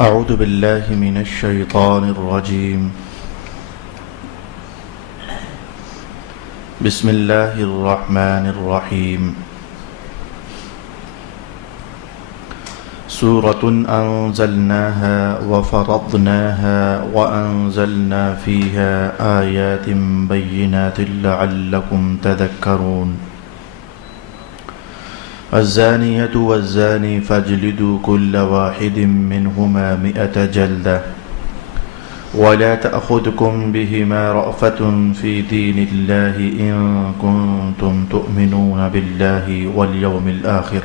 أعوذ بالله من الشيطان الرجيم. بسم الله الرحمن الرحيم. سورة أنزلناها وفرضناها وأنزلنا فيها آيات بينات لعلكم تذكرون. الزانية والزاني فاجلدوا كل واحد منهما 100 جلدة ولا تأخذكم بهما رأفة في دين الله إن كنتم تؤمنون بالله واليوم الآخر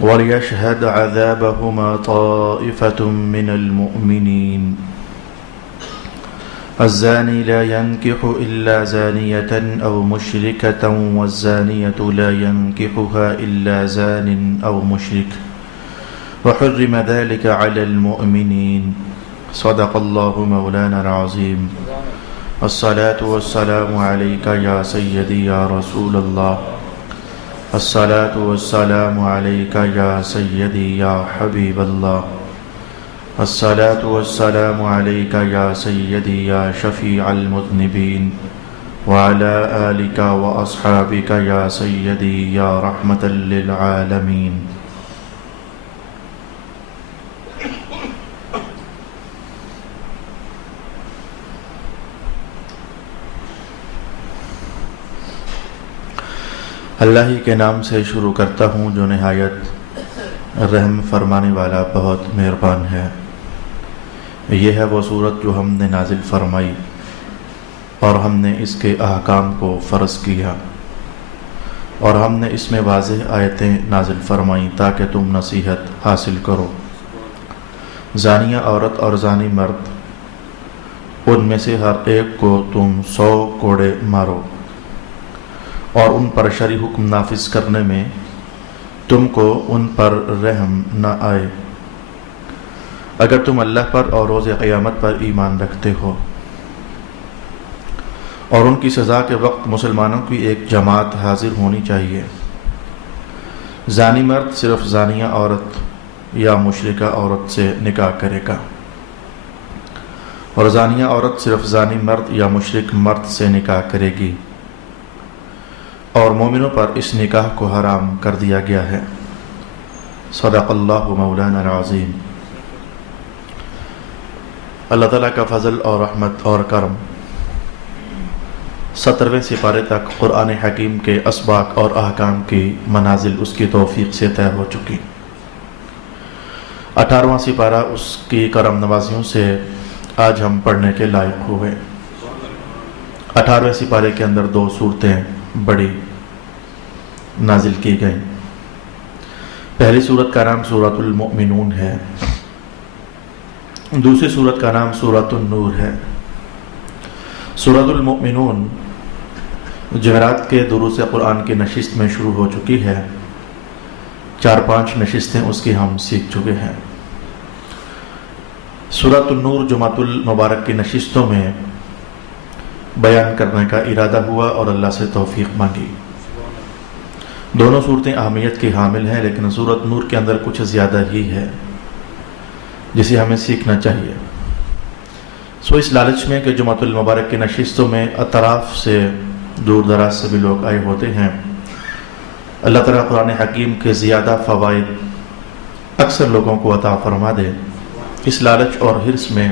وليشهد عذابهما طائفة من المؤمنين. الزاني لا ينكح إلا زانية أو مشركة والزانية لا ينكحها إلا زان أو مشرك وحرم ذلك على المؤمنين. صدق الله مولانا العظيم. الصلاة والسلام عليك يا سيدي يا رسول الله. الصلاة والسلام عليك يا سيدي يا حبيب الله. الصلاة والسلام عليك يا سيدي يا شفيع المذنبين وعلى آلك وأصحابك يا سيدي يا رحمة للعالمين. اللہ ہی کے نام سے شروع کرتا ہوں جو نہایت رحم فرمانے والا بہت مہربان ہے. یہ ہے وہ صورت جو ہم نے نازل فرمائی اور ہم نے اس کے احکام کو فرض کیا اور ہم نے اس میں واضح آیتیں نازل فرمائیں تاکہ تم نصیحت حاصل کرو. زانیہ عورت اور زانی مرد ان میں سے ہر ایک کو تم 100 کوڑے مارو اور ان پر شرعی حکم نافذ کرنے میں تم کو ان پر رحم نہ آئے اگر تم اللہ پر اور روز قیامت پر ایمان رکھتے ہو. اور ان کی سزا کے وقت مسلمانوں کی ایک جماعت حاضر ہونی چاہیے. زانی مرد صرف زانیہ عورت یا مشرکہ عورت سے نکاح کرے گا اور زانیہ عورت صرف زانی مرد یا مشرک مرد سے نکاح کرے گی اور مومنوں پر اس نکاح کو حرام کر دیا گیا ہے. صدق اللہ مولانا العظیم. اللہ تعالیٰ کا فضل اور رحمت اور کرم 17ویں سپارے تک قرآن حکیم کے اسباق اور احکام کی منازل اس کی توفیق سے طے ہو چکی. 18واں سپارہ اس کی کرم نوازیوں سے آج ہم پڑھنے کے لائق ہوئے. 18ویں سپارے کے اندر 2 صورتیں بڑی نازل کی گئیں. پہلی صورت کا نام سورۃ المؤمنون ہے، دوسری صورت کا نام سورۃ النور ہے. سورۃ المؤمنون جمعرات کے دروس قرآن کی نشست میں شروع ہو چکی ہے. 4-5 نشستیں اس کی ہم سیکھ چکے ہیں. سورۃ النور جمعۃ المبارک کی نشستوں میں بیان کرنے کا ارادہ ہوا اور اللہ سے توفیق مانگی. دونوں صورتیں اہمیت کی حامل ہیں لیکن سورۃ نور کے اندر کچھ زیادہ ہی ہے جسے ہمیں سیکھنا چاہیے. اس لالچ میں کہ جمعۃ المبارک کی نشستوں میں اطراف سے دور دراز سے بھی لوگ آئے ہوتے ہیں، اللہ تعالیٰ قرآن حکیم کے زیادہ فوائد اکثر لوگوں کو عطا فرما دے. اس لالچ اور حرص میں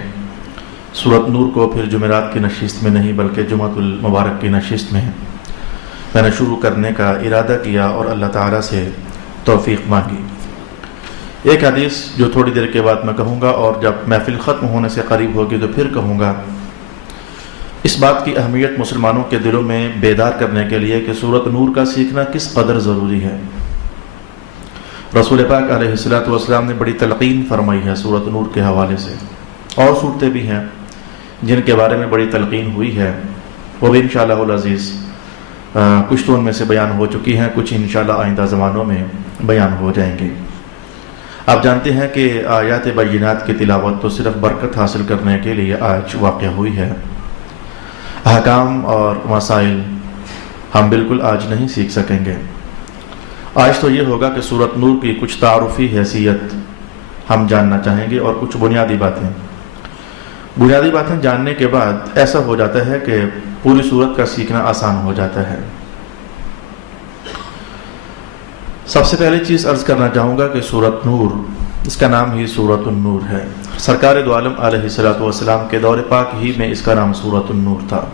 سورۃ نور کو پھر جمعرات کی نشست میں نہیں بلکہ جمعۃ المبارک کی نشست میں نے شروع کرنے کا ارادہ کیا اور اللہ تعالیٰ سے توفیق مانگی. ایک حدیث جو تھوڑی دیر کے بعد میں کہوں گا اور جب محفل ختم ہونے سے قریب ہوگی تو پھر کہوں گا. اس بات کی اہمیت مسلمانوں کے دلوں میں بیدار کرنے کے لیے کہ سورۃ نور کا سیکھنا کس قدر ضروری ہے. رسول پاک علیہ الصلوۃ والسلام نے بڑی تلقین فرمائی ہے سورۃ نور کے حوالے سے. اور صورتیں بھی ہیں جن کے بارے میں بڑی تلقین ہوئی ہے، وہ بھی انشاءاللہ العزیز کچھ تو ان میں سے بیان ہو چکی ہیں، کچھ انشاءاللہ آئندہ زمانوں میں بیان ہو جائیں گے. آپ جانتے ہیں کہ آیات بینات کی تلاوت تو صرف برکت حاصل کرنے کے لیے آج واقع ہوئی ہے. احکام اور مسائل ہم بالکل آج نہیں سیکھ سکیں گے. آج تو یہ ہوگا کہ سورۃ نور کی کچھ تعارفی حیثیت ہم جاننا چاہیں گے، اور کچھ بنیادی باتیں جاننے کے بعد ایسا ہو جاتا ہے کہ پوری سورت کا سیکھنا آسان ہو جاتا ہے۔ سب سے پہلی چیز عرض کرنا چاہوں گا کہ سورۃ نور، اس کا نام ہی سورۃ النور ہے۔ سرکار دو عالم علیہ الصلوۃ والسلام کے دور پاک ہی میں اس کا نام سورۃ النور تھا۔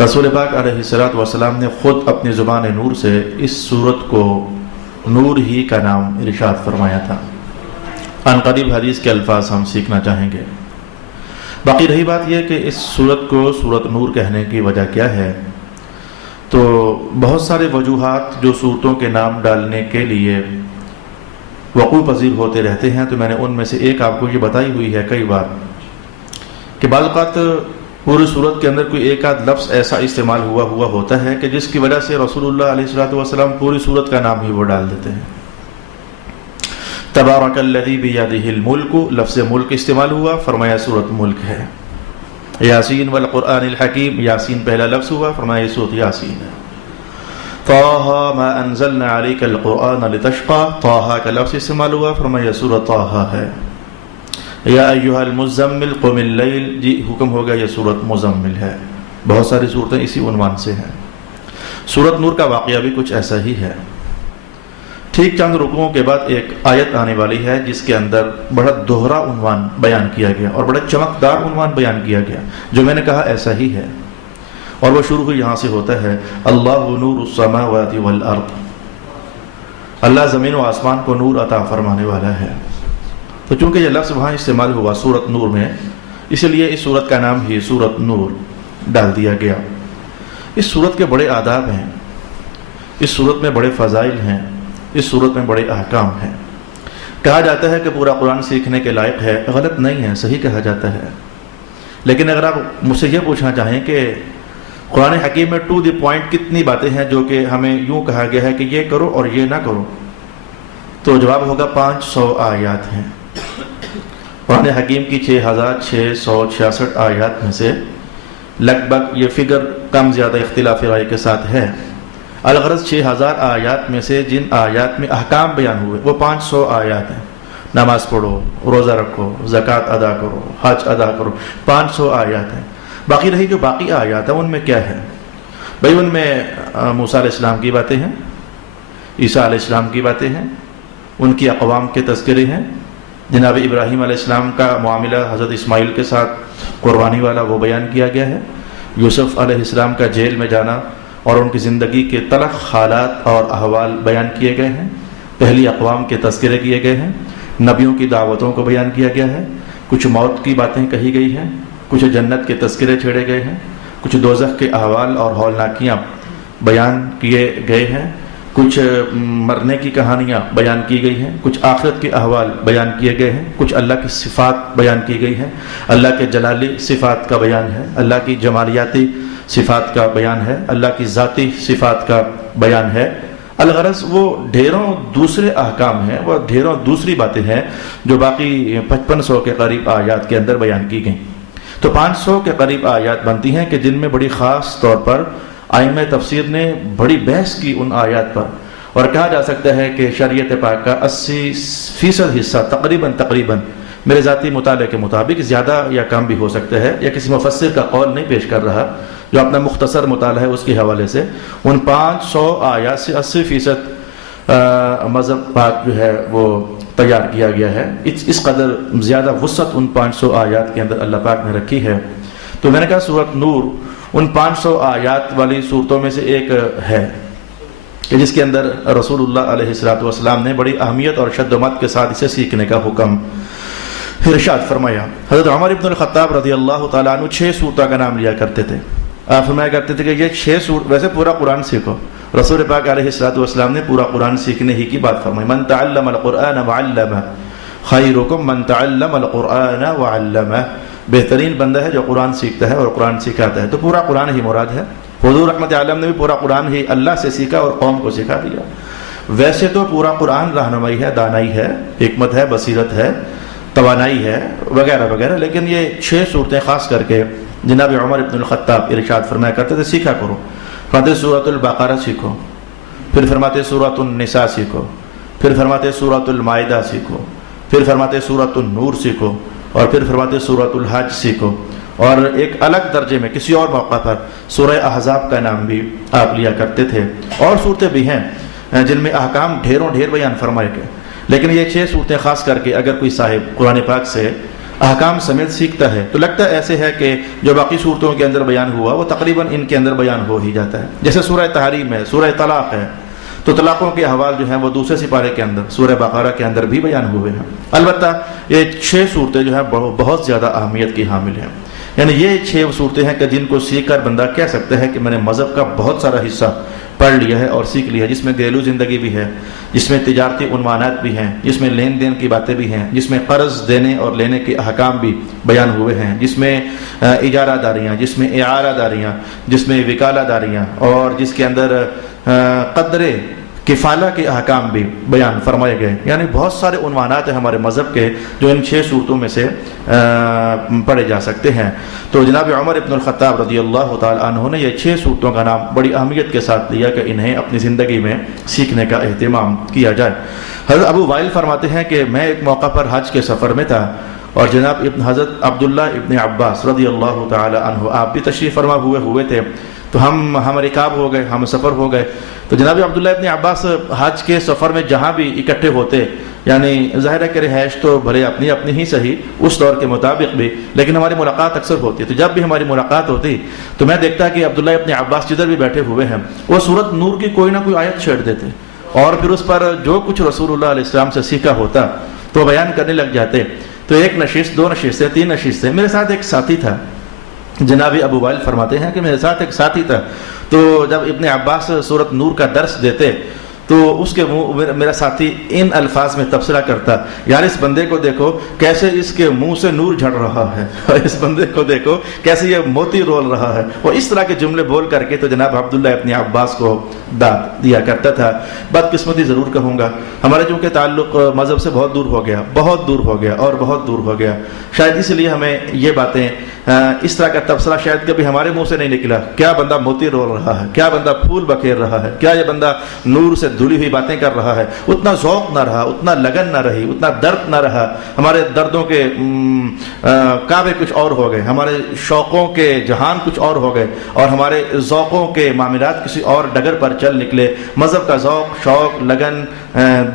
رسول پاک علیہ الصلوۃ والسلام نے خود اپنی زبان نور سے اس سورت کو نور ہی کا نام ارشاد فرمایا تھا۔ ان قریب حدیث کے الفاظ ہم سیکھنا چاہیں گے۔ باقی رہی بات یہ کہ اس سورت کو سورۃ نور کہنے کی وجہ کیا ہے، تو بہت سارے وجوہات جو سورتوں کے نام ڈالنے کے لیے وقوع پذیر ہوتے رہتے ہیں، تو میں نے ان میں سے ایک آپ کو یہ بتائی ہوئی ہے کئی بار کہ بعض اوقات پوری سورت کے اندر کوئی ایک آدھ لفظ ایسا استعمال ہوا ہوتا ہے کہ جس کی وجہ سے رسول اللہ علیہ الصلوۃ والسلام پوری سورت کا نام ہی وہ ڈال دیتے ہیں۔ تبارک الذی بیدہ الملک، لفظ ملک استعمال ہوا، فرمایا سورت ملک ہے۔ یاسین والقرآن الحکیم، یاسین پہلا لفظ ہوا، فرمایا یہ سورت یاسین ہے۔ طٰہٰ ما انزلنا علیک القرآن لتشقیٰ، طٰہٰ کا لفظ استعمال ہوا، فرمایا سورت طٰہٰ ہے۔ یا ایھا المزمل قم اللیل، جی حکم ہو گیا یہ سورت مزمل ہے۔ بہت ساری صورتیں اسی عنوان سے ہیں۔ سورت نور کا واقعہ بھی کچھ ایسا ہی ہے۔ ٹھیک چند رکوعوں کے بعد ایک آیت آنے والی ہے جس کے اندر بڑا دوہرا عنوان بیان کیا گیا اور بڑا چمکدار عنوان بیان کیا گیا، جو میں نے کہا ایسا ہی ہے، اور وہ شروع یہاں سے ہوتا ہے، اللہ نور السماوات والارض، اللہ زمین و آسمان کو نور عطا فرمانے والا ہے۔ تو چونکہ یہ لفظ وہاں استعمال ہوا سورت نور میں، اس لیے اس سورت کا نام ہی سورت نور ڈال دیا گیا۔ اس سورت کے بڑے آداب ہیں، اس سورت میں بڑے فضائل ہیں، اس سورت میں بڑے احکام ہیں۔ کہا جاتا ہے کہ پورا قرآن سیکھنے کے لائق ہے، غلط نہیں ہے، صحیح کہا جاتا ہے۔ لیکن اگر آپ مجھ سے یہ پوچھنا چاہیں کہ قرآن حکیم میں ٹو دی پوائنٹ کتنی باتیں ہیں جو کہ ہمیں یوں کہا گیا ہے کہ یہ کرو اور یہ نہ کرو، تو جواب ہوگا 500 آیات ہیں۔ قرآن حکیم کی 6666 آیات میں سے لگ بھگ، یہ فگر کم زیادہ اختلاف رائے کے ساتھ ہے، الغرض 6000 آیات میں سے جن آیات میں احکام بیان ہوئے وہ 500 آیات ہیں۔ نماز پڑھو، روزہ رکھو، زکوٰۃ ادا کرو، حج ادا کرو، 500 آیات ہیں۔ باقی رہی جو باقی آیات ہیں ان میں کیا ہے؟ بھائی ان میں موسیٰ علیہ السلام کی باتیں ہیں، عیسیٰ علیہ السلام کی باتیں ہیں، ان کی اقوام کے تذکرے ہیں، جناب ابراہیم علیہ السلام کا معاملہ حضرت اسماعیل کے ساتھ قربانی والا وہ بیان کیا گیا ہے، یوسف علیہ السلام کا جیل میں جانا اور ان کی زندگی کے تلخ حالات اور احوال بیان کیے گئے ہیں، پہلی اقوام کے تذکرے کیے گئے ہیں، نبیوں کی دعوتوں کو بیان کیا گیا ہے، کچھ موت کی باتیں کہی گئی ہیں، کچھ جنت کے تذکرے چھیڑے گئے ہیں، کچھ دوزخ کے احوال اور ہولناکیاں بیان کیے گئے ہیں، کچھ مرنے کی کہانیاں بیان کی گئی ہیں، کچھ آخرت کے احوال بیان کیے گئے ہیں، کچھ اللہ کی صفات بیان کی گئی ہیں، اللہ کے جلالی صفات کا بیان ہے، اللہ کی جمالیاتی صفات کا بیان ہے، اللہ کی ذاتی صفات کا بیان ہے۔ الغرض وہ ڈھیروں دوسرے احکام ہیں، وہ ڈھیروں دوسری باتیں ہیں جو باقی 5500 کے قریب آیات کے اندر بیان کی گئیں۔ تو 500 کے قریب آیات بنتی ہیں کہ جن میں بڑی خاص طور پر ائمہ تفسیر نے بڑی بحث کی ان آیات پر، اور کہا جا سکتا ہے کہ شریعت پاک کا 80% حصہ تقریباً میرے ذاتی مطالعے کے مطابق، زیادہ یا کم بھی ہو سکتا ہے، یا کسی مفسر کا قول نہیں پیش کر رہا، جو اپنا مختصر مطالعہ ہے اس کے حوالے سے، ان 500 آیات سے 80% مذہب پاک جو ہے وہ تیار کیا گیا ہے۔ اس قدر زیادہ وسعت ان 500 آیات کے اندر اللہ پاک نے رکھی ہے۔ تو میں نے کہا سورۃ نور ان 500 آیات والی صورتوں میں سے ایک ہے کہ جس کے اندر رسول اللہ علیہ السلام نے بڑی اہمیت اور شد و مد کے ساتھ اسے سیکھنے کا حکم ارشاد فرمایا۔ حضرت عمر ابن الخطاب رضی اللہ تعالیٰ عنہ 6 صورتوں کا نام لیا کرتے تھے، آپ فرمایا کرتے تھے کہ یہ 6 صورت، ویسے پورا قرآن سیکھو، رسول پاک علیہ السلام نے پورا قرآن سیکھنے ہی کی بات فرمائی، من تعلم القرآن وعلمہ خیرکم من تعلم القرآن وعلمہ، بہترین بندہ ہے جو قرآن سیکھتا ہے اور قرآن سکھاتا ہے۔ تو پورا قرآن ہی مراد ہے۔ حضور رحمت عالم نے بھی پورا قرآن ہی اللہ سے سیکھا اور قوم کو سکھا دیا۔ ویسے تو پورا قرآن رہنمائی ہے، دانائی ہے، حکمت ہے، بصیرت ہے، توانائی ہے، وغیرہ وغیرہ، لیکن یہ 6 صورتیں خاص کر کے جناب عمر ابن الخطاب ارشاد فرمایا کرتے تھے سیکھا کرو۔ فرماتے سورۃ البقرہ سیکھو، پھر فرماتے سورۃ النساء سیکھو، پھر فرماتے سورۃ المائدہ سیکھو، پھر فرماتے سورۃ النور سیکھو، اور پھر فرماتے سورۃ الحج سیکھو، اور ایک الگ درجے میں کسی اور موقع پر سورہ احزاب کا نام بھی آپ لیا کرتے تھے۔ اور صورتیں بھی ہیں جن میں احکام ڈھیروں ڈھیر بیان فرمائے گئے، لیکن یہ 6 صورتیں خاص کر کے اگر کوئی صاحب قرآن پاک سے احکام سمیت سیکھتا ہے تو لگتا ہے ایسے ہے کہ جو باقی صورتوں کے اندر بیان ہوا وہ تقریباً ان کے اندر بیان ہو ہی جاتا ہے۔ جیسے سورہ تحریم ہے، سورہ طلاق ہے، تو طلاقوں کے احوال جو ہیں وہ دوسرے سپارے کے اندر سورہ بقرہ کے اندر بھی بیان ہوئے ہیں۔ البتہ یہ 6 صورتیں جو ہیں بہت زیادہ اہمیت کی حامل ہیں، یعنی یہ 6 صورتیں ہیں کہ جن کو سیکھ کر بندہ کہہ سکتا ہے کہ میں نے مذہب کا بہت سارا حصہ پڑھ لیا ہے اور سیکھ لیا ہے، جس میں گھریلو زندگی بھی ہے، جس میں تجارتی عنوانات بھی ہیں، جس میں لین دین کی باتیں بھی ہیں، جس میں قرض دینے اور لینے کے احکام بھی بیان ہوئے ہیں، جس میں اجارہ داریاں، جس میں اعارہ داریاں، جس میں وکالہ داریاں، اور جس کے اندر قدر کفالہ کے احکام بھی بیان فرمائے گئے۔ یعنی بہت سارے عنوانات ہیں ہمارے مذہب کے جو ان 6 صورتوں میں سے پڑھے جا سکتے ہیں۔ تو جناب عمر ابن الخطاب رضی اللہ تعالی عنہ نے یہ 6 صورتوں کا نام بڑی اہمیت کے ساتھ لیا کہ انہیں اپنی زندگی میں سیکھنے کا اہتمام کیا جائے۔ حضرت ابو وائل فرماتے ہیں کہ میں ایک موقع پر حج کے سفر میں تھا، اور جناب حضرت عبداللہ ابن عباس رضی اللہ تعالی عنہ آپ بھی تشریف فرما ہوئے تھے، تو ہم رکاب ہو گئے، ہم سفر ہو گئے۔ تو جناب عبداللہ ابن عباس حج کے سفر میں جہاں بھی اکٹھے ہوتے، یعنی ظاہر ہے کہ رہائش تو بھلے اپنی اپنی ہی صحیح اس دور کے مطابق بھی، لیکن ہماری ملاقات اکثر ہوتی ہے۔ تو جب بھی ہماری ملاقات ہوتی تو میں دیکھتا کہ عبداللہ ابن عباس جدھر بھی بیٹھے ہوئے ہیں وہ سورۃ نور کی کوئی نہ کوئی آیت چھیڑ دیتے، اور پھر اس پر جو کچھ رسول اللہ علیہ السلام سے سیکھا ہوتا تو بیان کرنے لگ جاتے۔ تو 1 نشست، 2 نشستیں، 3 نشستیں، میرے ساتھ ایک ساتھی تھا، جناب ابو وائل فرماتے ہیں کہ میرے ساتھ ایک ساتھی تھا، تو جب ابن عباس سورۃ نور کا درس دیتے تو اس کے منہ میرا ساتھی ان الفاظ میں تبصرہ کرتا، یار اس بندے کو دیکھو کیسے اس کے منہ سے نور جھڑ رہا ہے، اور اس بندے کو دیکھو کیسے یہ موتی رول رہا ہے، اور اس طرح کے جملے بول کر کے تو جناب عبداللہ ابن عباس کو داد دیا کرتا تھا۔ بدقسمتی ضرور کہوں گا، ہمارے چونکہ تعلق مذہب سے بہت دور ہو گیا، بہت دور ہو گیا اور بہت دور ہو گیا، شاید اس لیے ہمیں یہ باتیں اس طرح کا تبصرہ شاید کبھی ہمارے منہ سے نہیں نکلا، کیا بندہ موتی رول رہا ہے، کیا بندہ پھول بکھیر رہا ہے، کیا یہ بندہ نور سے دھلی ہوئی باتیں کر رہا ہے۔ اتنا ذوق نہ رہا، اتنا لگن نہ رہی، اتنا درد نہ رہا، ہمارے دردوں کے کعبے کچھ اور ہو گئے، ہمارے شوقوں کے جہان کچھ اور ہو گئے، اور ہمارے ذوقوں کے معاملات کسی اور ڈگر پر چل نکلے۔ مذہب کا ذوق، شوق، لگن،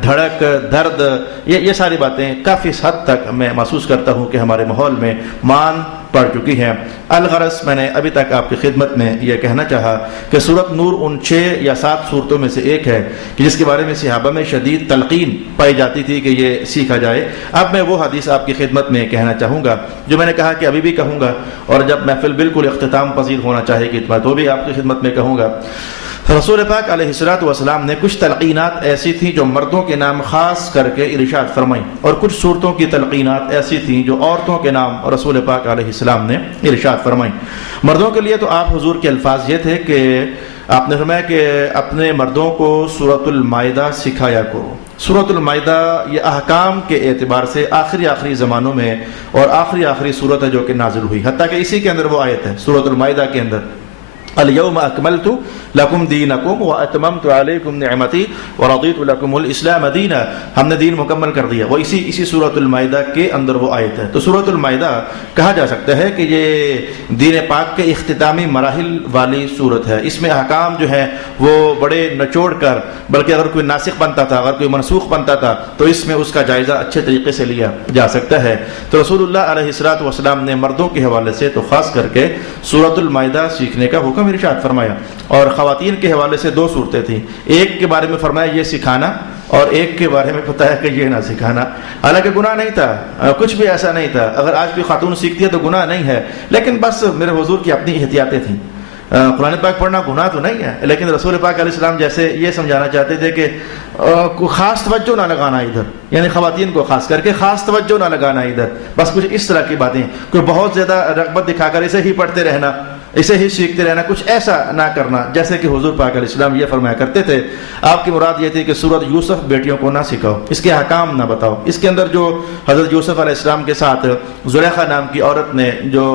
دھڑک، درد، یہ ساری باتیں کافی حد تک میں محسوس کرتا ہوں کہ ہمارے ماحول میں مان پڑ چکی ہیں۔ الغرض میں نے ابھی تک آپ کی خدمت میں یہ کہنا چاہا کہ سورۃ نور ان 6 یا 7 صورتوں میں سے ایک ہے کہ جس کے بارے میں صحابہ میں شدید تلقین پائی جاتی تھی کہ یہ سیکھا جائے۔ اب میں وہ حدیث آپ کی خدمت میں کہنا چاہوں گا جو میں نے کہا کہ ابھی بھی کہوں گا، اور جب محفل بالکل اختتام پذیر ہونا چاہے گی تو بھی آپ کی خدمت میں کہوں گا۔ رسول پاک علیہ الصلوۃ والسلام نے کچھ تلقینات ایسی تھیں جو مردوں کے نام خاص کر کے ارشاد فرمائیں، اور کچھ صورتوں کی تلقینات ایسی تھیں جو عورتوں کے نام رسول پاک علیہ السلام نے ارشاد فرمائیں۔ مردوں کے لیے تو آپ حضور کے الفاظ یہ تھے کہ آپ نے فرمایا کہ اپنے مردوں کو سورۃ المائدہ سکھایا کرو۔ سورۃ المائدہ یہ احکام کے اعتبار سے آخری زمانوں میں اور آخری صورت ہے جو کہ نازل ہوئی، حتیٰ کہ اسی کے اندر وہ آیت ہے سورۃ المائدہ کے اندر، الیوم اکملت لکم دینکم واتممت علیکم نعمتی ورضیت لکم الاسلام دینا، ہم نے دین مکمل کر دیا۔ وہ اسی سورۃ المائدہ کے اندر وہ آیت ہے۔ تو سورۃ المائدہ کہا جا سکتا ہے کہ یہ دین پاک کے اختتامی مراحل والی سورت ہے۔ اس میں احکام جو ہیں وہ بڑے نچوڑ کر، بلکہ اگر کوئی ناسخ بنتا تھا، اگر کوئی منسوخ بنتا تھا تو اس میں اس کا جائزہ اچھے طریقے سے لیا جا سکتا ہے۔ تو رسول اللہ علیہ الصلوۃ والسلام نے مردوں کے حوالے سے تو خاص کر کے سورۃ المائدہ سیکھنے کا حکم ارشاد فرمایا، اور خواتین کے حوالے سے 2 صورتیں تھیں، ایک کے بارے میں فرمایا یہ سکھانا، اور ایک کے بارے میں بتایا کہ یہ نہ سکھانا۔ حالانکہ گناہ نہیں تھا، کچھ بھی ایسا نہیں تھا، اگر آج بھی خاتون سیکھتی ہے تو گناہ نہیں ہے، لیکن بس میرے حضور کی اپنی احتیاطیں تھیں۔ قرآن پاک پڑھنا گناہ تو نہیں ہے، لیکن رسول پاک علیہ السلام جیسے یہ سمجھانا چاہتے تھے کہ خاص توجہ نہ لگانا ادھر، یعنی خواتین کو خاص کر کے خاص توجہ نہ لگانا ادھر، بس کچھ اس طرح کی باتیں، کوئی بہت زیادہ رغبت دکھا کر اسے ہی پڑھتے رہنا، اسے ہی سیکھتے رہنا، کچھ ایسا نہ کرنا۔ جیسے کہ حضور پاک علیہ السلام یہ فرمایا کرتے تھے، آپ کی مراد یہ تھی کہ سورۃ یوسف بیٹیوں کو نہ سکھاؤ، اس کے احکام نہ بتاؤ۔ اس کے اندر جو حضرت یوسف علیہ السلام کے ساتھ زلیخا نام کی عورت نے جو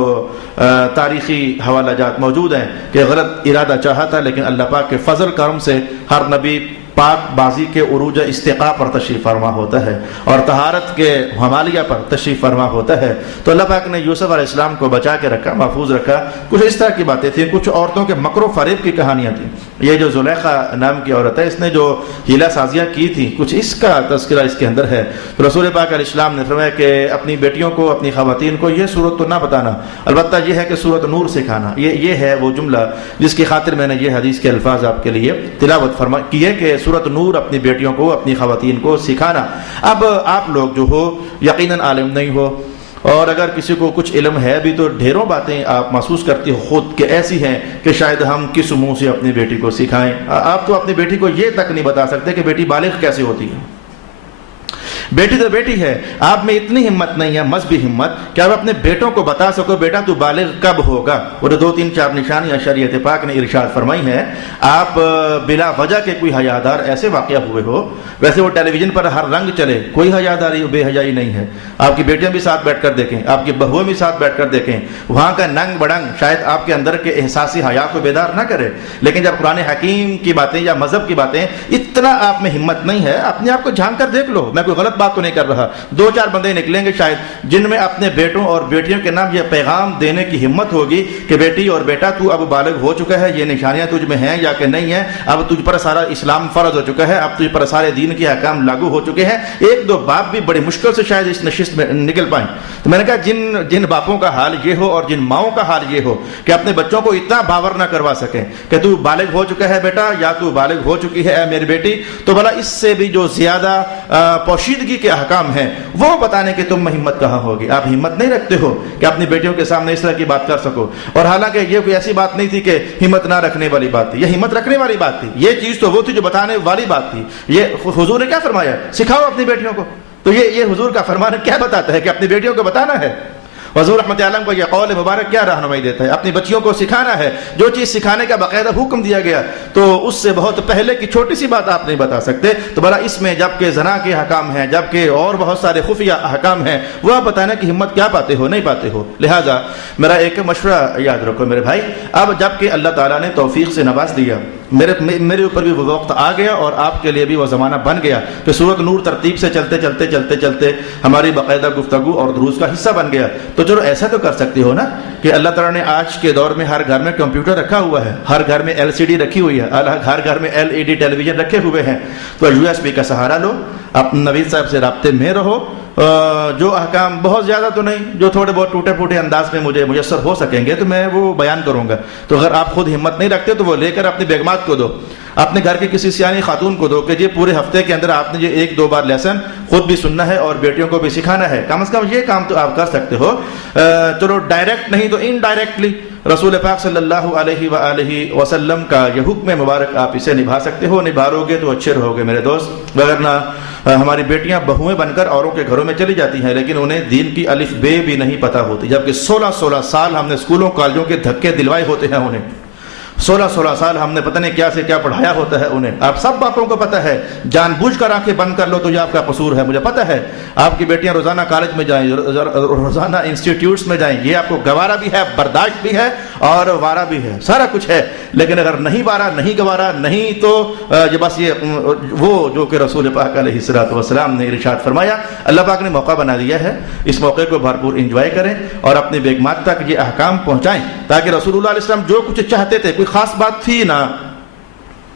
تاریخی حوالہ جات موجود ہیں کہ غلط ارادہ چاہا تھا، لیکن اللہ پاک کے فضل کرم سے ہر نبی پاک بازی کے عروج استقاء پر تشریف فرما ہوتا ہے اور طہارت کے ہمالیہ پر تشریف فرما ہوتا ہے. تو اللہ پاک نے یوسف علیہ السلام کو بچا کے رکھا, محفوظ رکھا. کچھ اس طرح کی باتیں تھیں, کچھ عورتوں کے مکر و فریب کی کہانیاں تھیں. یہ جو زلیخا نام کی عورت ہے, اس نے جو ہیلا سازیاں کی تھی, کچھ اس کا تذکرہ اس کے اندر ہے. تو رسول پاک علیہ السلام نے فرمایا کہ اپنی بیٹیوں کو, اپنی خواتین کو یہ صورت تو نہ بتانا, البتہ یہ ہے کہ سورۃ نور سکھانا. یہ ہے وہ جملہ جس کی خاطر میں نے یہ حدیث کے الفاظ آپ کے لیے تلاوت فرما کیے کہ سورۃ نور اپنی بیٹیوں کو, اپنی خواتین کو سکھانا. اب آپ لوگ جو ہو یقیناً عالم نہیں ہو, اور اگر کسی کو کچھ علم ہے بھی تو ڈھیروں باتیں آپ محسوس کرتی ہو خود کہ ایسی ہیں کہ شاید ہم کس منہ سے اپنی بیٹی کو سکھائیں. آپ تو اپنی بیٹی کو یہ تک نہیں بتا سکتے کہ بیٹی بالغ کیسے ہوتی ہے. بیٹی تو بیٹی ہے, آپ میں اتنی ہمت نہیں ہے, مذہبی ہمت, کہ آپ اپنے بیٹوں کو بتا سکو بیٹا تو بالغ کب ہوگا. اور 2-3-4 نشانیاں شریعت پاک نے ارشاد فرمائی ہیں. آپ بلا وجہ کے کوئی حیادار ایسے واقعہ ہوئے ہو, ویسے وہ ٹیلی ویژن پر ہر رنگ چلے, کوئی حیاداری بے حیائی نہیں ہے. آپ کی بیٹیاں بھی ساتھ بیٹھ کر دیکھیں, آپ کی بہویں بھی ساتھ بیٹھ کر دیکھیں, وہاں کا ننگ بڑنگ شاید آپ کے اندر کے احساسی حیا کو بیدار نہ کرے. لیکن جب قرآن حکیم کی باتیں یا مذہب کی باتیں, اتنا آپ میں ہمت نہیں ہے, اپنے آپ کو جھانک کر دیکھ لو. میں کوئی غلط بات تو نہیں کر رہا. 2-4 بندے نکلیں گے شاید جن میں اپنے بیٹوں اور بیٹیوں کے نام یہ پیغام دینے کی ہمت ہوگی کہ بیٹی اور بیٹا تو اب بالغ ہو چکا ہے, یہ نشانیاں تجھ میں ہیں یا کہ نہیں ہیں, اب تجھ پر سارا اسلام فرض ہو چکا ہے, اب تجھ پر سارے دین کے احکام لاگو ہو چکے ہیں. 1-2 باپ بھی بڑی مشکل سے شاید اس نشست میں نکل پائیں. تو میں نے کہا جن باپوں کا حال یہ ہو اور جن ماؤں کا حال یہ ہو کہ اپنے بچوں کو اتنا باور نہ کروا سکیں کہ تو بالغ ہو چکا ہے بیٹا یا تو بالغ ہو چکی ہے میری بیٹی, تو بھلا اس سے بھی جو زیادہ پوشیدگی کے احکام ہیں وہ بتانے کی تم میں ہمت کہاں ہوگی. آپ ہمت نہیں رکھتے ہو کہ اپنی بیٹیوں کے سامنے اس طرح کی بات کر سکو. اور حالانکہ یہ کوئی ایسی بات نہیں تھی کہ ہمت نہ رکھنے والی بات تھی, یہ ہمت رکھنے والی بات تھی. یہ چیز تو وہ تھی جو بتانے والی بات تھی. یہ حضور نے کیا فرمایا, سکھاؤ اپنی بیٹیوں کو. تو یہ حضور کا فرمان کیا بتاتا ہے کہ اپنی بیٹیوں کو بتانا ہے. حضور رحمت عالم کو یہ قول مبارک کیا رہنمائی دیتا ہے, اپنی بچیوں کو سکھانا ہے. جو چیز سکھانے کا باقاعدہ حکم دیا گیا تو اس سے بہت پہلے کی چھوٹی سی بات آپ نہیں بتا سکتے. تو بھلا اس میں جب کہ زنا کے حکام ہیں, جب کہ اور بہت سارے خفیہ حکام ہیں, وہ آپ بتانے کی ہمت کیا پاتے ہو, نہیں پاتے ہو. لہٰذا میرا ایک مشورہ یاد رکھو میرے بھائی, اب جب کہ اللہ تعالیٰ نے توفیق سے نواز دیا, میرے اوپر بھی وہ وقت آ گیا اور آپ کے لیے بھی وہ زمانہ بن گیا کہ سورۃ نور ترتیب سے چلتے ہماری باقاعدہ گفتگو اور دروس کا حصہ بن گیا. تو چلو ایسا تو کر سکتے ہو نا کہ اللہ تعالیٰ نے آج کے دور میں ہر گھر میں کمپیوٹر رکھا ہوا ہے, ہر گھر میں LCD رکھی ہوئی ہے, ہر گھر میں LED ٹیلی ویژن رکھے ہوئے ہیں. تو USB کا سہارا لو, اپنے نوید صاحب سے رابطے میں رہو. جو احکام بہت زیادہ تو نہیں, جو تھوڑے بہت ٹوٹے پھوٹے انداز میں مجھے میسر ہو سکیں گے تو میں وہ بیان کروں گا. تو اگر آپ خود ہمت نہیں رکھتے تو وہ لے کر اپنی بیگمات کو دو, اپنے گھر کی کسی سیانی خاتون کو دو کہ یہ پورے ہفتے کے اندر آپ نے یہ 1-2 بار لیسن خود بھی سننا ہے اور بیٹیوں کو بھی سکھانا ہے. کم از کم یہ کام تو آپ کر سکتے ہو. چلو ڈائریکٹ نہیں تو انڈائریکٹلی رسول پاک صلی اللہ علیہ وآلہ وسلم کا یہ حکم مبارک آپ اسے نبھا سکتے ہو. نبھارو گے تو اچھے رہو گے میرے دوست. وگرنہ ہماری بیٹیاں بہویں بن کر اوروں کے گھروں میں چلی جاتی ہیں لیکن انہیں دین کی الف بے بھی نہیں پتہ ہوتی, جبکہ 16 سال ہم نے اسکولوں کالجوں کے دھکے دلوائے ہوتے ہیں انہیں. 16 سال ہم نے پتہ نہیں کیا سے کیا پڑھایا ہوتا ہے انہیں. آپ سب باپوں کو پتہ ہے, جان بوجھ کر آنکھیں بند کر لو تو یہ آپ کا قصور ہے. مجھے پتہ ہے آپ کی بیٹیاں روزانہ کالج میں جائیں, روزانہ انسٹیٹیوٹس میں جائیں, یہ آپ کو گوارا بھی ہے, برداشت بھی ہے اور وارا بھی ہے, سارا کچھ ہے. لیکن اگر نہیں وارا, نہیں گوارا, نہیں تو یہ بس یہ وہ جو کہ رسول پاک علیہ الصلوۃ والسلام نے ارشاد فرمایا. اللہ پاک نے موقع بنا دیا ہے, اس موقع کو بھرپور انجوائے کریں اور اپنی بیگمات تک یہ احکام پہنچائیں تاکہ رسول اللہ علیہ السلام جو کچھ چاہتے تھے, کوئی خاص بات تھی نا,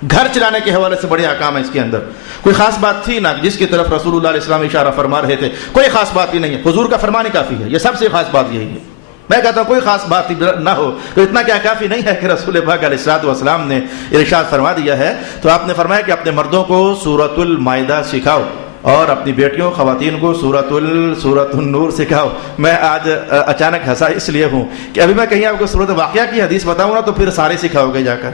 گھر چلانے کے حوالے سے بڑے احکام ہیں اس کے اندر, کوئی خاص بات تھی نا جس کی طرف رسول اللہ علیہ السلام اشارہ فرما رہے تھے, کوئی خاص بات ہی نہیں ہے. حضور کا فرمان ہی کافی ہے, یہ سب سے خاص بات یہی ہے. میں کہتا ہوں کوئی خاص بات نہ ہو تو اتنا کیا کافی نہیں ہے کہ رسول پاک علیہ الصلوۃ والسلام نے ارشاد فرما دیا ہے. تو آپ نے فرمایا کہ اپنے مردوں کو سورۃ المائدہ سکھاؤ اور اپنی بیٹیوں خواتین کو سورۃ النور سکھاؤ. میں آج اچانک ہنسا اس لیے ہوں کہ ابھی میں کہیں آپ کو سورۃ واقعہ کی حدیث بتاؤں نا تو پھر سارے سکھاؤ گے جا کر,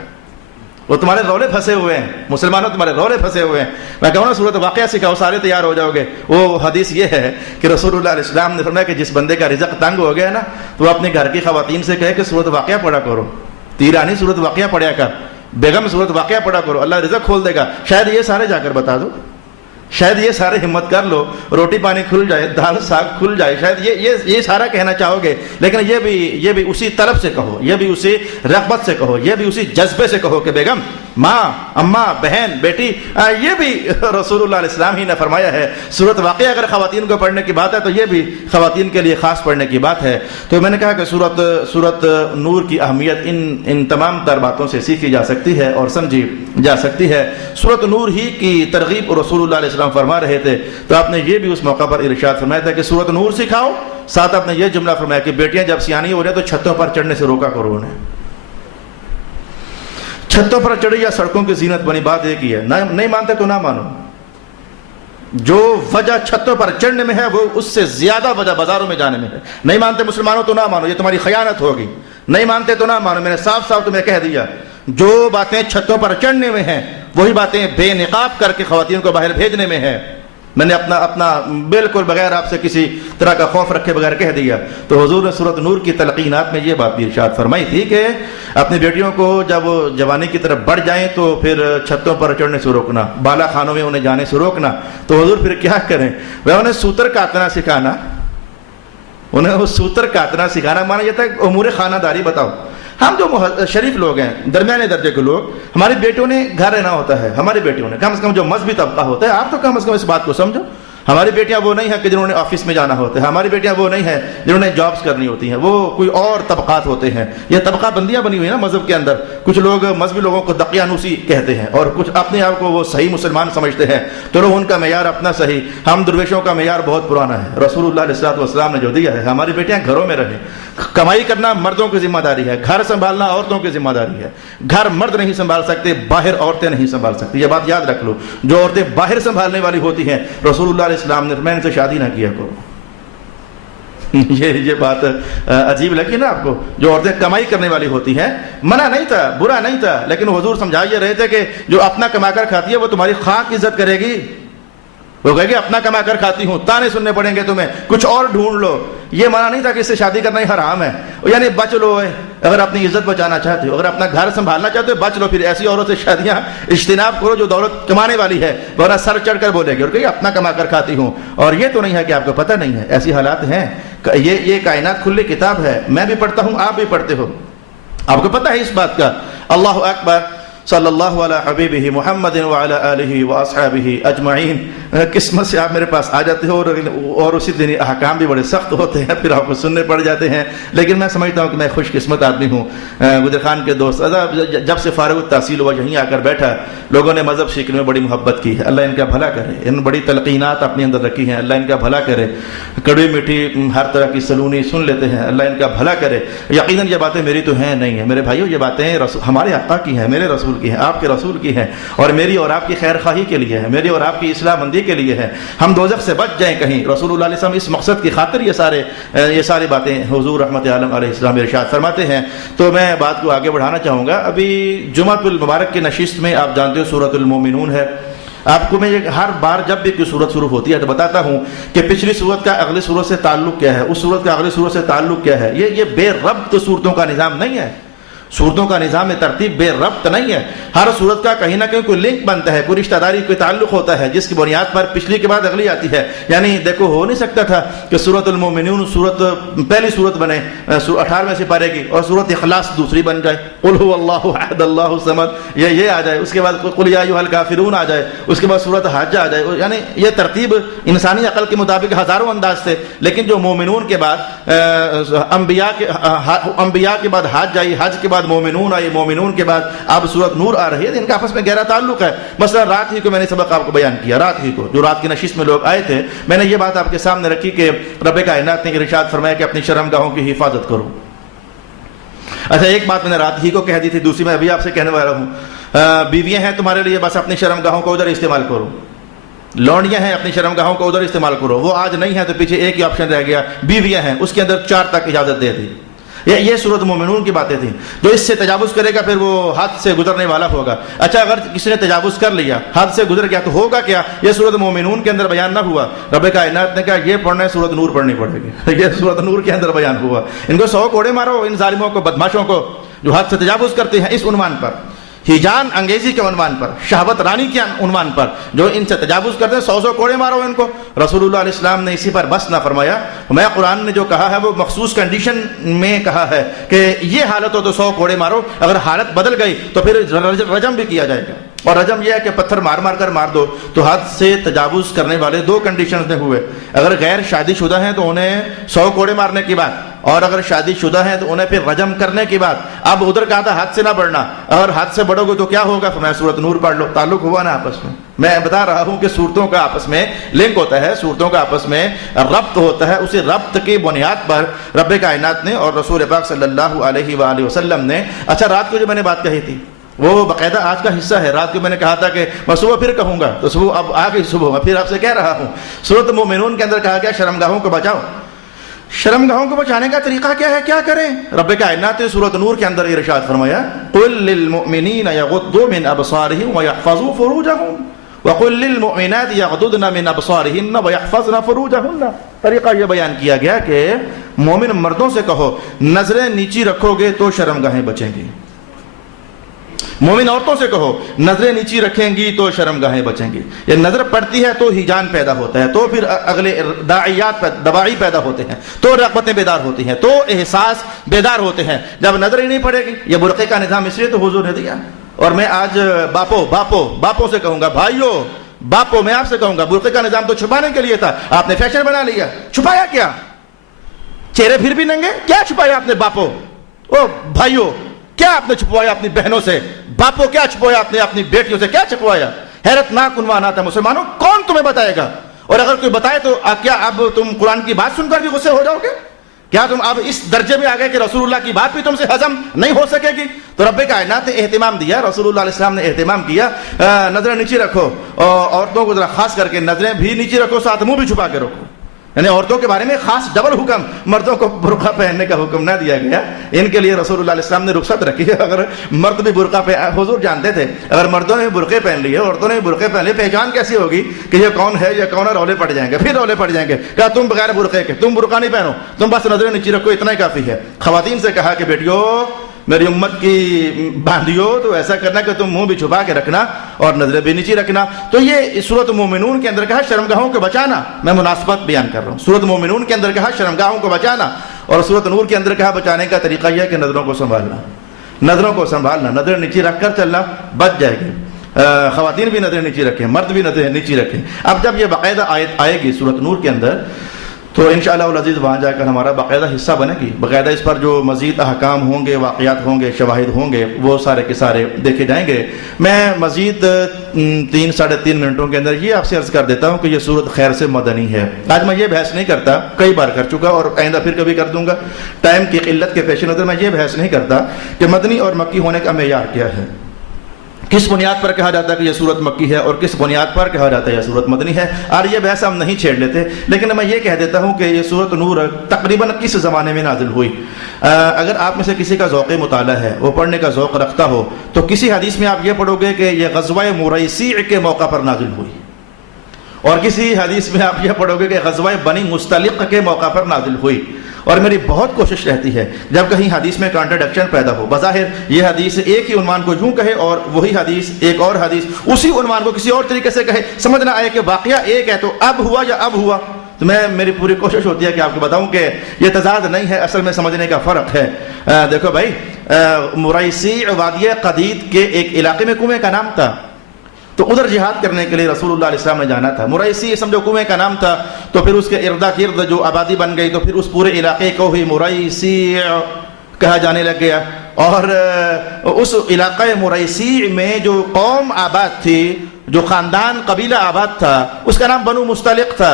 وہ تمہارے رولے پھنسے ہوئے ہیں, مسلمانوں تمہارے رولے پھنسے ہوئے ہیں. میں کہوں نا سورۃ واقعہ سکھاؤ, سارے تیار ہو جاؤ گے. وہ حدیث یہ ہے کہ رسول اللہ علیہ السلام نے فرمایا کہ جس بندے کا رزق تنگ ہو گیا نا تو وہ اپنے گھر کی خواتین سے کہے کہ سورۃ واقعہ پڑھا کرو, تیرانی سورۃ واقعہ پڑھا کر, بیگم سورۃ واقعہ پڑھا کرو, اللہ رزق کھول دے گا. شاید یہ سارے جا کر بتا دو, شاید یہ سارے ہمت کر لو, روٹی پانی کھل جائے, دال ساگ کھل جائے, شاید یہ سارا کہنا چاہو گے. لیکن یہ بھی اسی طلب سے کہو, یہ بھی اسی رغبت سے کہو, یہ بھی اسی جذبے سے کہو کہ بیگم ماں، اماں، بہن، بیٹی، یہ بھی رسول اللہ علیہ السلام ہی نے فرمایا ہے۔ سورۃ واقعہ اگر خواتین کو پڑھنے کی بات ہے تو یہ بھی خواتین کے لیے خاص پڑھنے کی بات ہے۔ تو میں نے کہا کہ سورۃ نور کی اہمیت ان تمام تر باتوں سے سیکھی جا سکتی ہے اور سمجھی جا سکتی ہے۔ سورۃ نور ہی کی ترغیب رسول اللہ علیہ السلام فرما رہے تھے تو آپ نے یہ بھی اس موقع پر ارشاد فرمایا تھا کہ سورۃ نور سکھاؤ، ساتھ آپ نے یہ جملہ فرمایا کہ بیٹیاں جب سیانی ہو جائیں تو چھتوں پر چڑھنے سے روکا کرو انہیں۔ چھتوں پر چڑھی یا سڑکوں کی زینت بنی، بات ایک ہی ہے، نہیں مانتے تو نہ مانو۔ جو وجہ چھتوں پر چڑھنے میں ہے وہ اس سے زیادہ وجہ بازاروں میں جانے میں ہے۔ نہیں مانتے مسلمانوں تو نہ مانو، یہ تمہاری خیانت ہوگی۔ نہیں مانتے تو نہ مانو، میں نے صاف صاف تمہیں کہہ دیا، جو باتیں چھتوں پر چڑھنے میں ہیں وہی باتیں بے نقاب کر کے خواتین کو باہر بھیجنے میں ہے۔ میں نے اپنا بالکل بغیر آپ سے کسی طرح کا خوف رکھے بغیر کہہ دیا۔ تو حضور نے سورۃ نور کی تلقینات میں یہ بات بھی ارشاد فرمائی تھی کہ اپنی بیٹیوں کو جب وہ جوانی کی طرف بڑھ جائیں تو پھر چھتوں پر چڑھنے سے روکنا، بالا خانوں میں انہیں جانے سے روکنا۔ تو حضور پھر کیا کریں؟ وہ انہیں سوتر کاتنا سکھانا، انہیں وہ سوتر کاتنا سکھانا مانا جاتا ہے امور خانہ داری بتاؤ۔ ہم جو شریف لوگ ہیں، درمیانے درجے کے لوگ، ہماری بیٹیوں نے گھر رہنا ہوتا ہے، ہماری بیٹیوں نے کم از کم جو مذہبی طبقہ ہوتا ہے، آپ تو کم از کم اس بات کو سمجھو، ہماری بیٹیاں وہ نہیں ہیں کہ جنہوں نے آفس میں جانا ہوتا ہے، ہماری بیٹیاں وہ نہیں ہیں جنہوں نے جابس کرنی ہوتی ہیں، وہ کوئی اور طبقات ہوتے ہیں۔ یہ طبقہ بندیاں بنی ہوئی ہیں نا مذہب کے اندر، کچھ لوگ مذہبی لوگوں کو دقیانوسی کہتے ہیں اور کچھ اپنے آپ کو وہ صحیح مسلمان سمجھتے ہیں، تو لوگ ان کا معیار اپنا صحیح، ہم درویشوں کا معیار بہت پرانا ہے۔ رسول اللہ علیہ السلام نے جو دیا ہے، ہماری بیٹیاں گھروں میں رہیں، کمائی کرنا مردوں کی ذمہ داری ہے، گھر سنبھالنا عورتوں کی ذمہ داری ہے۔ گھر مرد نہیں سنبھال سکتے، باہر عورتیں نہیں سنبھال سکتی، یہ بات یاد رکھ لو۔ جو عورتیں باہر سنبھالنے والی ہوتی ہیں، رسول اللہ علیہ السلام نے فرمایا ان سے شادی نہ کیا کرو۔ یہ بات عجیب لگی نا آپ کو؟ جو عورتیں کمائی کرنے والی ہوتی ہیں، منع نہیں تھا، برا نہیں تھا، لیکن حضور سمجھا یہ رہے تھے کہ جو اپنا کما کر کھاتی ہے وہ تمہاری خاک عزت کرے گی، وہ کہے گی اپنا کما کر کھاتی ہوں، تانے سننے پڑیں گے تمہیں، کچھ اور ڈھونڈ لو۔ یہ منع نہیں تھا کہ اس سے شادی کرنا ہی حرام ہے، یعنی بچ لو، اگر اپنی عزت بچانا چاہتے ہو، اگر اپنا گھر سنبھالنا چاہتے ہو بچ لو، پھر ایسی عورت سے شادیاں اجتناب کرو جو دولت کمانے والی ہے، ورنہ سر چڑھ کر بولے گی اور کہے اپنا کما کر کھاتی ہوں۔ اور یہ تو نہیں ہے کہ آپ کو پتہ نہیں ہے، ایسی حالات ہیں، یہ کائنات کھلی کتاب ہے، میں بھی پڑھتا ہوں، آپ بھی پڑھتے ہو، آپ کو پتہ ہے اس بات کا۔ اللہ اکبر، صلی اللہ علی حبیبہ محمد وعلی آلہ واصحابہ اجمعین۔ قسمت سے آپ میرے پاس آ جاتے ہو اور اسی دن احکام بھی بڑے سخت ہوتے ہیں، پھر آپ کو سننے پڑ جاتے ہیں، لیکن میں سمجھتا ہوں کہ میں خوش قسمت آدمی ہوں۔ گجر خان کے دوست جب سے فارغ التحصیل ہوا یہیں آ کر بیٹھا، لوگوں نے مذہب سیکھنے میں بڑی محبت کی ہے، اللہ ان کا بھلا کرے، ان بڑی تلقینات اپنے اندر رکھی ہیں، اللہ ان کا بھلا کرے، کڑوی میٹھی ہر طرح کی سلونی سن لیتے ہیں، اللہ ان کا بھلا کرے۔ یقیناً یہ باتیں میری تو ہیں نہیں ہیں میرے بھائیو، یہ باتیں ہمارے آقا کی ہیں، میرے رسول کی ہیں، آپ کے رسول کی ہیں، اور میری اور آپ کی خیر خواہی کے لیے ہے، میری اور آپ کی اصلاح مندی کے لیے ہے، ہم دوزخ سے بچ جائیں کہیں۔ رسول اللہ علیہ السلام اس مقصد کی خاطر یہ ساری باتیں حضور رحمت عالم علیہ السلام ارشاد فرماتے ہیں۔ تو میں بات کو آگے بڑھانا چاہوں گا۔ ابھی جمعۃ المبارک کی نشست میں آپ جانتے ہو سورۃ المومنون ہے۔ آپ کو میں ہر بار جب بھی کوئی سورت شروع ہوتی ہے تو بتاتا ہوں کہ پچھلی سورت کا اگلی سورت سے تعلق کیا ہے، اس سورت کا اگلی سورت سے تعلق کیا ہے۔ یہ بے ربط صورتوں کا نظام نہیں ہے، صورتوں کا نظام ترتیب بے ربط نہیں ہے۔ ہر صورت کا کہیں نہ کہیں کوئی لنک بنتا ہے، کوئی رشتہ داری، کوئی تعلق ہوتا ہے، جس کی بنیاد پر پچھلی کے بعد اگلی آتی ہے۔ یعنی دیکھو ہو نہیں سکتا تھا کہ سورۃ المومنون پہلی سورت بنے 18ویں سپارے کی اور سورۃ اخلاص دوسری بن جائے، قل هو اللہ احد اللہ الصمد یہ آ جائے، اس کے بعد قل یا ایھا الکافرون آ جائے، اس کے بعد سورۃ حج آ جائے۔ یعنی یہ ترتیب انسانی عقل کے مطابق ہزاروں انداز تھے، لیکن جو مومنون کے بعد انبیاء کے بعد حج آئی، حج کے بعد مومنون آئی، مومنون کے بعد اب سورۃ نور آ رہی ہے، ان کا آپس میں گہرا تعلق ہے۔ مثلا رات ہی کو میں نے سبق آپ کو بیان کیا، رات ہی کو جو رات کی نشست میں لوگ آئے تھے، میں نے یہ بات آپ کے سامنے رکھی کہ رب کائنات نے ارشاد فرمایا کہ اپنی شرمگاہوں کی حفاظت کرو۔ اچھا ایک بات میں نے رات ہی کو کہہ دی تھی، دوسری میں ابھی آپ سے کہنے والا ہوں، بیویاں ہیں تمہارے لیے، بس اپنی شرمگاہوں کو ادھر استعمال کرو، لونڈیاں ہیں اپنی شرمگاہوں کو ادھر استعمال کرو، وہ آج نہیں ہے تو پیچھے ایک ہی آپشن رہ گیا، بیویاں ہیں اس کے اندر 4 تک اجازت دے دی۔ یہ سورۃ مومنون کی باتیں تھیں۔ جو اس سے تجاوز کرے گا پھر وہ حد سے گزرنے والا ہوگا۔ اچھا اگر کسی نے تجاوز کر لیا، حد سے گزر گیا، تو ہوگا کیا؟ یہ سورۃ مومنون کے اندر بیان نہ ہوا، رب کائنات نے کہا یہ پڑھنا ہے سورۃ نور پڑھنی پڑے گی، یہ سورۃ نور کے اندر بیان ہوا۔ ان کو 100 کوڑے مارو، ان ظالموں کو، بدماشوں کو جو حد سے تجاوز کرتے ہیں اس عنوان پر۔ ہیجان انگیزی کے عنوان پر، شہوت رانی کے عنوان پر جو ان سے تجاوز کرتے ہیں، 100 کوڑے مارو ان کو۔ رسول اللہ علیہ السلام نے اسی پر بس نہ فرمایا، میں قرآن نے جو کہا ہے وہ مخصوص کنڈیشن میں کہا ہے کہ یہ حالت ہو تو 100 کوڑے مارو، اگر حالت بدل گئی تو پھر رجم بھی کیا جائے گا۔ اور رجم یہ ہے کہ پتھر مار مار کر مار دو۔ تو حد سے تجاوز کرنے والے 2 کنڈیشنز میں ہوئے، اگر غیر شادی شدہ ہیں تو انہیں 100 کوڑے مارنے کی بات، اور اگر شادی شدہ ہیں تو انہیں پھر رجم کرنے کی بات۔ اب ادھر کہا تھا حد سے نہ بڑھنا، اگر حد سے بڑھو گے تو کیا ہوگا؟ فرمایا سورۃ نور پڑھ لو۔ تعلق ہوا نا آپس میں بتا رہا ہوں کہ صورتوں کا آپس میں لنک ہوتا ہے، صورتوں کا آپس میں ربط ہوتا ہے۔ اسی ربط کی بنیاد پر رب کائنات نے اور رسول پاک صلی اللہ علیہ وآلہ وسلم نے، اچھا رات کو جو میں نے بات کہی تھی وہ باقاعدہ آج کا حصہ ہے۔ رات کو میں نے کہا تھا کہ میں صبح پھر کہوں گا، تو صبح اب آ گئی صبح، میں پھر آپ سے کہہ رہا ہوں۔ سورۃ مومنون کے اندر کہا گیا شرمگاہوں کو بچاؤ۔ شرمگاہوں کو بچانے کا طریقہ کیا ہے؟ کیا کریں؟ رب کائنات نے سورۃ نور کے اندر ارشاد فرمایا قل للمؤمنین یغضوا من ابصارهم ويحفظوا فروجهم وقل للمؤمنات یغضضن من ابصارهن ويحفظن فروجهن۔ طریقہ یہ بیان کیا گیا کہ مومن مردوں سے کہو نظریں نیچی رکھو گے تو شرمگاہیں بچیں گی، مومن عورتوں سے کہو نظریں نیچی رکھیں گی تو شرمگاہیں بچیں گی۔ یہ نظر پڑتی ہے تو ہیجان پیدا ہوتا ہے، تو پھر اگلے دواعی پیدا ہوتے ہیں، تو رغبتیں بیدار ہوتی ہیں، تو احساس بیدار ہوتے ہیں۔ جب نظر ہی نہیں پڑے گی، یہ برقعے کا نظام اس لیے تو حضور نے دیا۔ اور میں آج باپوں سے کہوں گا، بھائیوں باپوں میں آپ سے کہوں گا، برقعے کا نظام تو چھپانے کے لیے تھا، آپ نے فیشن بنا لیا۔ چھپایا کیا؟ چہرے پھر بھی ننگے، کیا چھپایا آپ نے باپوں؟ او بھائیوں کیا آپ نے چھپوایا اپنی بہنوں سے؟ باپوں کیا چھپوایا آپ نے اپنی بیٹیوں سے؟ کیا چھپوایا؟ حیرت ناک عنوانات ہے مسلمانوں، کون تمہیں بتائے گا؟ اور اگر کوئی بتائے تو کیا اب تم قرآن کی بات سن کر بھی غصے ہو جاؤ گے؟ کیا تم اب اس درجے میں آ گئے کہ رسول اللہ کی بات بھی تم سے ہضم نہیں ہو سکے گی؟ تو رب کائنات نے اہتمام دیا، رسول اللہ علیہ السلام نے اہتمام کیا، نظریں نیچی رکھو، عورتوں کو ذرا خاص کر کے نظریں بھی نیچی رکھو، ساتھ منہ بھی چھپا کے رکھو۔ یعنی عورتوں کے بارے میں خاص ڈبل حکم، مردوں کو برقع پہننے کا حکم نہ دیا گیا، ان کے لیے رسول اللہ علیہ السلام نے رخصت رکھی ہے۔ اگر مرد بھی برقع پہ، حضور جانتے تھے اگر مردوں نے برقعے پہن لیے، عورتوں نے برقعے پہن لیے، پہچان کیسی ہوگی کہ یہ کون ہے، یہ کون ہے؟ رولے پڑ جائیں گے، پھر رولے پڑ جائیں گے۔ کہا تم بغیر برقعے کے، تم برقع نہیں پہنو، تم بس نظریں نیچی رکھو، اتنا ہی کافی ہے۔ خواتین سے کہا کہ بیٹیوں میری امت کی باندھیو تو ایسا کرنا کہ تم منہ بھی چھپا کے رکھنا اور نظریں بھی نیچی رکھنا۔ تو یہ سورۃ مومنون کے اندر کہا شرمگاہوں کو بچانا، میں مناسبت بیان کر رہا ہوں۔ سورۃ مومنون کے اندر کہا شرمگاہوں کو بچانا، اور سورۃ نور کے اندر کہا بچانے کا طریقہ یہ ہے کہ نظروں کو سنبھالنا، نظروں کو سنبھالنا، نظریں نیچی رکھ کر چلنا، بچ جائے گی۔ خواتین بھی نظریں نیچی رکھیں، مرد بھی نظریں نیچی رکھیں۔ اب جب یہ باقاعدہ آیت آئے گی سورۃ نور کے اندر تو انشاءاللہ العزیز وہاں جا کر ہمارا باقاعدہ حصہ بنے گی، باقاعدہ اس پر جو مزید احکام ہوں گے، واقعات ہوں گے، شواہد ہوں گے، وہ سارے کے سارے دیکھے جائیں گے۔ میں مزید 3-3.5 منٹوں کے اندر یہ آپ سے عرض کر دیتا ہوں کہ یہ سورت خیر سے مدنی ہے۔ آج میں یہ بحث نہیں کرتا، کئی بار کر چکا اور آئندہ پھر کبھی کر دوں گا، ٹائم کی قلت کے پیش نظر میں یہ بحث نہیں کرتا کہ مدنی اور مکی ہونے کا معیار کیا ہے، کس بنیاد پر کہا جاتا ہے کہ یہ سورت مکی ہے اور کس بنیاد پر کہا جاتا ہے یہ سورت مدنی ہے۔ اور یہ بحث ہم نہیں چھیڑ لیتے، لیکن میں یہ کہہ دیتا ہوں کہ یہ سورت نور تقریباً کس زمانے میں نازل ہوئی۔ اگر آپ میں سے کسی کا ذوق مطالعہ ہے، وہ پڑھنے کا ذوق رکھتا ہو، تو کسی حدیث میں آپ یہ پڑھو گے کہ یہ غزوہ مریسی کے موقع پر نازل ہوئی، اور کسی حدیث میں آپ یہ پڑھو گے کہ غزوہ بنی مستلق کے موقع پر نازل ہوئی۔ اور میری بہت کوشش رہتی ہے جب کہیں حدیث میں کانٹرڈکشن پیدا ہو، بظاہر یہ حدیث ایک ہی عنوان کو یوں کہے اور وہی حدیث ایک اور حدیث اسی عنوان کو کسی اور طریقے سے کہے، سمجھ نہ آئے کہ واقعہ ایک ہے تو اب ہوا یا اب ہوا، تو میری پوری کوشش ہوتی ہے کہ آپ کو بتاؤں کہ یہ تضاد نہیں ہے، اصل میں سمجھنے کا فرق ہے۔ دیکھو بھائی، مریسی وادی قدید کے ایک علاقے میں کنویں کا نام تھا، تو ادھر جہاد کرنے کے لیے رسول اللہ علیہ السلام نے جانا تھا۔ مریسی سمجھو کنویں کا نام تھا، تو پھر اس کے اردا گرد جو آبادی بن گئی تو پھر اس پورے علاقے کو ہی مریسی کہا جانے لگ گیا۔ اور اس علاقہ مریسی میں جو قوم آباد تھی، جو خاندان قبیلہ آباد تھا، اس کا نام بنو مستلق تھا،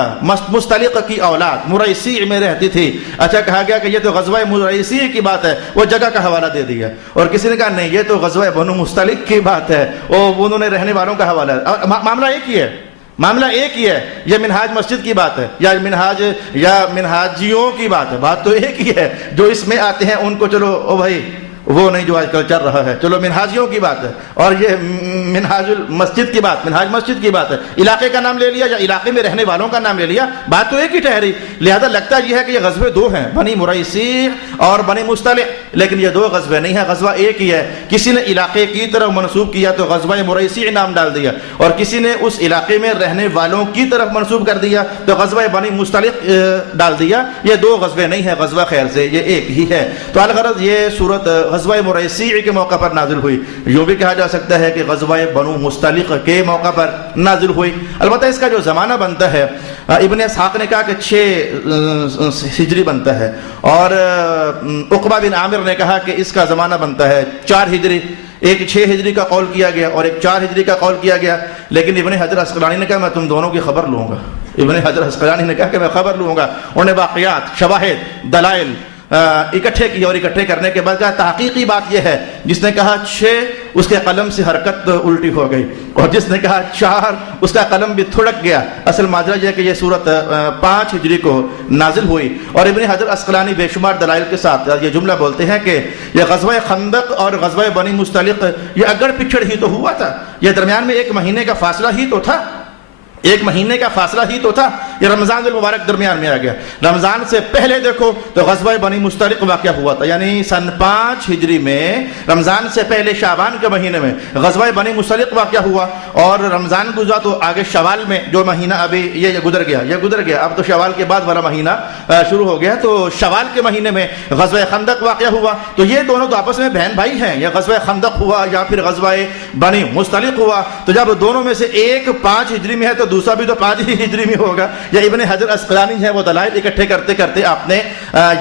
مستلق کی اولاد مریسی میں رہتی تھی۔ اچھا، کہا گیا کہ یہ تو غزوہ مریسی کی بات ہے، وہ جگہ کا حوالہ دے دیا، اور کسی نے کہا نہیں یہ تو غزوہ بنو مستلق کی بات ہے، وہ انہوں نے رہنے والوں کا حوالہ ہے۔ معاملہ ایک ہی ہے، معاملہ ایک ہی ہے، یہ منہاج مسجد کی بات ہے یا منہاجیوں کی بات ہے، بات تو ایک ہی ہے۔ جو اس میں آتے ہیں ان کو چلو او بھائی وہ نہیں جو آج کل چل رہا ہے. چلو منہاجیوں کی بات ہے اور یہ منہاج المسجد کی بات، منہاج مسجد کی بات ہے. علاقے کا نام لے لیا یا علاقے میں رہنے والوں کا نام لے لیا، بات تو ایک ہی ٹھہری. لہذا لگتا یہ ہے کہ یہ غزوے دو ہیں، بنی مریسی اور بنی مصطلق، لیکن یہ دو غزوے نہیں ہیں، غزوہ ایک ہی ہے. کسی نے علاقے کی طرف منسوب کیا تو غزوہ مریسی نام ڈال دیا، اور کسی نے اس علاقے میں رہنے والوں کی طرف منسوب کر دیا تو غزوہ بنی مصطلق ڈال دیا. یہ دو غزوے نہیں ہیں، غزوہ خیر سے یہ ایک ہی ہے. تو الغرض یہ صورت غزوہ مریسی کے موقع پر نازل ہوئی. یوں بھی کہا جا سکتا ہے کہ غزوہ بنو مصطلق کے موقع پر نازل ہوئی. البتہ اس کا جو زمانہ بنتا ہے، ابن اسحاق نے کہا کہ 6 ہجری بنتا ہے، اور عقبہ بن عامر نے کہا کہ اس کا زمانہ بنتا ہے 4 ہجری. ایک 6 ہجری کا قول کیا گیا اور ایک 4 ہجری کا قول کیا گیا. لیکن ابن حجر عسقلانی نے کہا میں تم دونوں کی خبر لوں گا. ابن حجر عسقلانی نے کہا کہ میں خبر لوں گا. انہوں نے واقعات، شواہد، دلائل اکٹھے کی، اور اکٹھے کرنے کے بعد کہا تحقیقی بات یہ ہے جس نے کہا 6 اس کے قلم سے حرکت الٹی ہو گئی، اور جس نے کہا 4 اس کا قلم بھی تھڑک گیا. اصل ماجرا یہ ہے کہ یہ صورت 5 ہجری کو نازل ہوئی. اور ابن حجر عسقلانی بے شمار دلائل کے ساتھ یہ جملہ بولتے ہیں کہ یہ غزوہ خندق اور غزوہ بنی مصطلق یہ اگڑ پچھڑ ہی تو ہوا تھا. یہ درمیان میں 1 مہینے کا فاصلہ ہی تو تھا، 1 مہینے کا فاصلہ ہی تو تھا. یہ رمضان المبارک درمیان میں آ گیا. رمضان سے پہلے دیکھو تو غزوہ بنی مصطلق واقعہ ہوا تھا، یعنی سن 5 ہجری میں رمضان سے پہلے شعبان کے مہینے میں غزوہ بنی مصطلق واقعہ ہوا. اور رمضان گزرا تو آگے شوال میں جو مہینہ ابھی یہ گزر گیا، اب تو شوال کے بعد والا مہینہ شروع ہو گیا. تو شوال کے مہینے میں غزوہ خندق واقعہ ہوا. تو یہ دونوں تو آپس میں بہن بھائی ہیں. یا غزوہ خندق ہوا یا پھر غزوہ بنی مصطلق ہوا. تو جب دونوں میں سے ایک 5 ہجری میں ہے تو دوسرا بھی تو 5 ہی ہجری میں ہوگا. یا ابن حجر عسقلانی ہے وہ دلائل اکٹھے کرتے کرتے آپ نے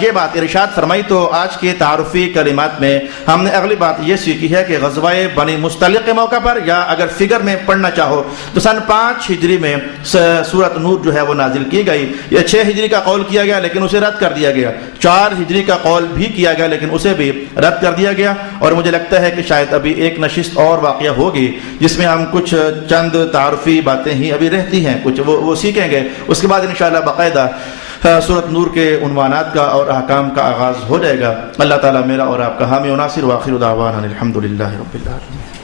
یہ بات ارشاد فرمائی. تو آج کے تعارفی کلمات میں ہم نے اگلی بات یہ سیکھی ہے کہ غزوہ بنی مصطلق کے موقع پر، یا اگر فگر میں پڑھنا چاہو تو سن 5 ہجری میں سورۃ نور جو ہے وہ نازل کی گئی. یہ 6 ہجری کا قول کیا گیا لیکن اسے رد کر دیا گیا. 4 ہجری کا قول بھی کیا گیا لیکن اسے بھی رد کر دیا گیا. اور مجھے لگتا ہے کہ شاید ابھی ایک نشست اور واقعہ ہوگی جس میں ہم کچھ چند تعارفی باتیں ہی ابھی رہتی ہیں، کچھ وہ سیکھیں گے. اس کے بعد انشاءاللہ باقاعدہ سورۃ نور کے عنوانات کا اور احکام کا آغاز ہو جائے گا. اللہ تعالیٰ میرا اور آپ کا حامی و ناصر. وآخر دعوانا الحمدللہ رب العالمین.